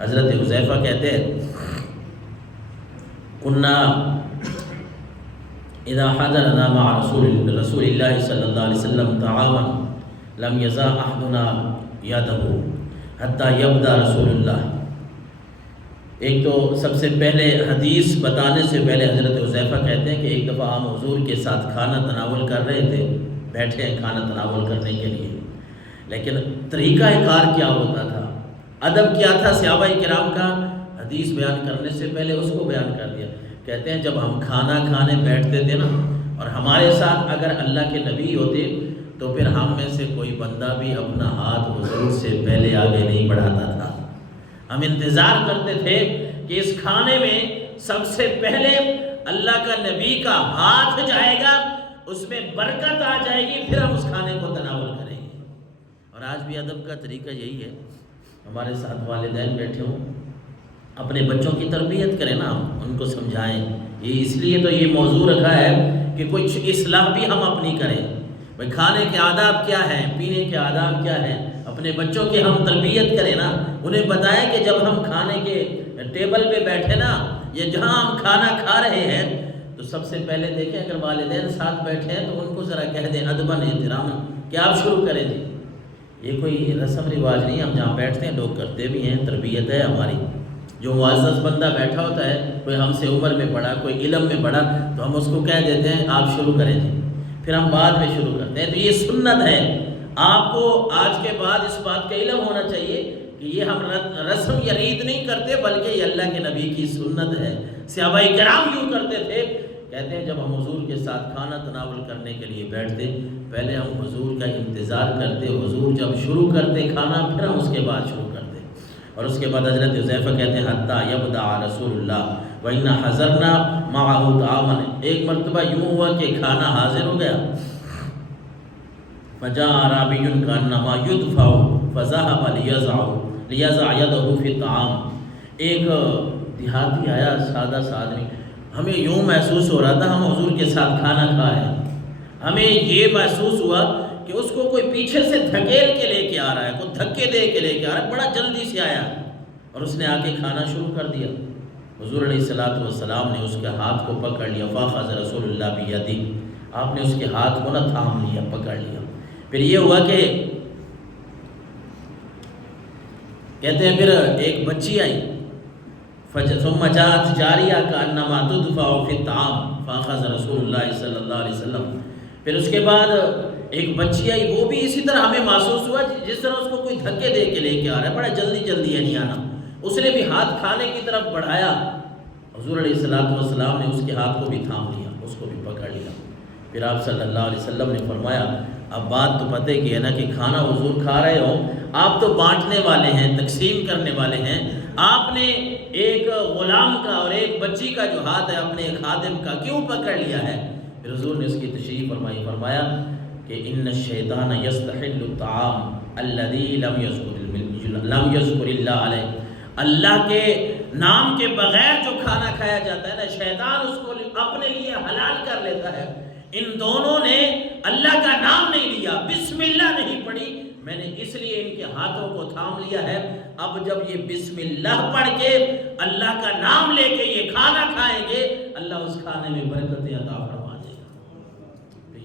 حضرت حذیفہ کہتے ہیں کننا اذا حضرنا مع رسول اللہ صلی اللہ علیہ وسلم طعاما لم یضع احدنا یده حتی یبدا رسول اللہ۔ ایک تو سب سے پہلے حدیث بتانے سے پہلے حضرت حذیفہ کہتے ہیں کہ ایک دفعہ ہم حضور کے ساتھ کھانا تناول کر رہے تھے، بیٹھے ہیں کھانا تناول کرنے کے لیے، لیکن طریقہ کار کیا ہوتا تھا، ادب کیا تھا صحابہ کرام کا، حدیث بیان کرنے سے پہلے اس کو بیان کر دیا۔ کہتے ہیں جب ہم کھانا کھانے بیٹھتے تھے نا، اور ہمارے ساتھ اگر اللہ کے نبی ہوتے تو پھر ہم میں سے کوئی بندہ بھی اپنا ہاتھ حضور سے پہلے آگے نہیں بڑھاتا تھا۔ ہم انتظار کرتے تھے کہ اس کھانے میں سب سے پہلے اللہ کا نبی کا ہاتھ جائے گا، اس میں برکت آ جائے گی، پھر ہم اس کھانے کو تناول کریں گے۔ اور آج بھی ادب کا طریقہ یہی ہے، ہمارے ساتھ والدین بیٹھے ہوں، اپنے بچوں کی تربیت کریں نا، ان کو سمجھائیں۔ یہ اس لیے تو یہ موضوع رکھا ہے کہ کچھ اصلاح بھی ہم اپنی کریں۔ بھائی کھانے کے آداب کیا ہیں، پینے کے آداب کیا ہیں، اپنے بچوں کی ہم تربیت کریں نا، انہیں بتائیں کہ جب ہم کھانے کے ٹیبل پہ بیٹھے نا، یا جہاں ہم کھانا کھا رہے ہیں، تو سب سے پہلے دیکھیں اگر والدین ساتھ بیٹھے ہیں تو ان کو ذرا کہہ دیں ادباً احتراماً کہ آپ شروع کریں جی۔ یہ کوئی رسم رواج نہیں، ہم جہاں بیٹھتے ہیں لوگ کرتے بھی ہیں، تربیت ہے ہماری۔ جو معزز بندہ بیٹھا ہوتا ہے، کوئی ہم سے عمر میں بڑا، کوئی علم میں بڑا، تو ہم اس کو کہہ دیتے ہیں آپ شروع کریں جی، پھر ہم بعد میں شروع کرتے ہیں۔ تو یہ سنت ہے، آپ کو آج کے بعد اس بات کا علم ہونا چاہیے کہ یہ ہم رسم یا ریت نہیں کرتے، بلکہ یہ اللہ کے نبی کی سنت ہے۔ صحابہ کرام یوں کرتے تھے، کہتے ہیں جب ہم حضور کے ساتھ کھانا تناول کرنے کے لیے بیٹھتے، پہلے ہم حضور کا انتظار کرتے، حضور جب شروع کرتے کھانا، پھر ہم اس کے بعد شروع کرتے۔ اور اس کے بعد حضرت حذیفہ کہتے ہیں حتیٰ یبدأ رسول اللہ وَإِنَّا حَضَرْنَا مَعَهُ طَعَامًا۔ ایک مرتبہ یوں ہوا کہ کھانا حاضر ہو گیا، فَجَاءَ أَعْرَابِيٌّ كَأَنَّمَا يُدْفَعُ فَذَهَبَ لِيَضَعَ يَدَهُ فِي الطَّعَامِ۔ ایک دیہاتی آیا، سادہ سا آدمی، ہمیں یوں محسوس ہو رہا تھا ہم حضور کے ساتھ کھانا کھا رہے ہیں، ہمیں یہ محسوس ہوا کہ اس کو کوئی پیچھے سے دھکیل کے لے کے آ رہا ہے، کوئی دھکے دے کے لے کے آ رہا ہے، بڑا جلدی سے آیا اور اس نے آ کے کھانا شروع کر دیا۔ حضور علیہ السلام نے اس کے ہاتھ کو پکڑ لیا، فاخذ رسول اللہ بیدی، آپ نے اس کے ہاتھ کو نہ تھام لیا، پکڑ لیا۔ پھر یہ ہوا کہ کہتے ہیں پھر ایک بچی آئی، ثم جاءت جاریہ کأنما تدفع فی الطعام فاخذ رسول اللہ صلی اللہ علیہ وسلم۔ پھر اس کے بعد ایک بچی آئی، وہ بھی اسی طرح ہمیں محسوس ہوا جس طرح اس کو کوئی دھکے دے کے لے کے آ رہا ہے، بڑا جلدی جلدی ہے نہیں آنا۔ اس نے بھی ہاتھ کھانے کی طرف بڑھایا، حضور علیہ السلام نے اس کے ہاتھ کو بھی تھام لیا، اس کو بھی پکڑ لیا۔ پھر آپ صلی اللہ علیہ وسلم نے فرمایا اب بات تو پتہ کی ہے نا کہ کھانا حضور کھا رہے ہو، آپ تو بانٹنے والے ہیں، تقسیم کرنے والے ہیں، آپ نے ایک غلام کا اور ایک بچی کا جو ہاتھ ہے اپنے خادم کا کیوں پکڑ لیا ہے؟ پھر حضور نے اس کی تشریح فرمایا کہ ان الشیطان یستحل الطعام الذی لم یذکر اللہ علیہ، اللہ کے نام کے بغیر جو کھانا کھایا جاتا ہے نا، شیطان اس کو اپنے لیے حلال کر لیتا ہے۔ ان دونوں نے اللہ کا نام نہیں لیا، بسم اللہ نہیں پڑھی، میں نے اس لیے ان کے ہاتھوں کو تھام لیا ہے۔ اب جب یہ بسم اللہ پڑھ کے اللہ کا نام لے کے یہ کھانا کھائیں گے، اللہ اس کھانے میں برکت عطا فرما دے گا۔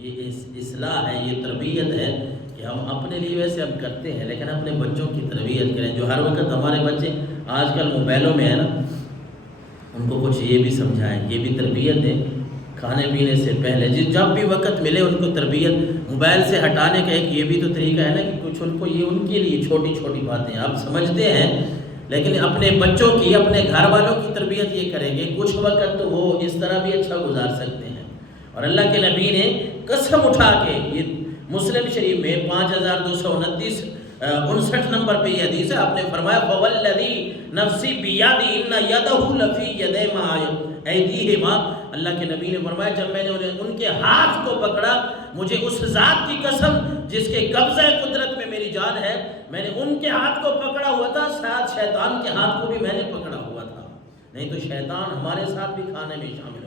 یہ اصلاح ہے، یہ تربیت ہے کہ ہم اپنے لیے ویسے ہم کرتے ہیں، لیکن اپنے بچوں کی تربیت کریں۔ جو ہر وقت ہمارے بچے آج کل موبائلوں میں ہے نا، ان کو کچھ یہ بھی سمجھائیں، یہ بھی تربیت ہے۔ کھانے پینے سے پہلے جب بھی وقت ملے ان کو تربیت، موبائل سے ہٹانے کا ایک یہ بھی تو طریقہ ہے نا کہ کچھ ان کو یہ ان کے لیے چھوٹی چھوٹی باتیں آپ سمجھتے ہیں، لیکن اپنے بچوں کی، اپنے گھر والوں کی تربیت یہ کریں گے، کچھ وقت تو وہ اس طرح بھی اچھا گزار سکتے ہیں۔ اور اللہ کے نبی نے قسم اٹھا کے، یہ مسلم شریف میں 5229 59 نمبر پہ یہ حدیث ہے، آپ نے فرمایا فوالذی نفسی بیدی ان یدہ لفی ید ما ایدیہما، اللہ کے نبی نے فرمایا جب میں نے ان کے ہاتھ کو پکڑا، مجھے اس ذات کی قسم جس کے قبضہ قدرت میں میری جان ہے، میں نے ان کے ہاتھ کو پکڑا ہوا تھا، ساتھ شیطان کے ہاتھ کو بھی میں نے پکڑا ہوا تھا، نہیں تو شیطان ہمارے ساتھ بھی کھانے میں شامل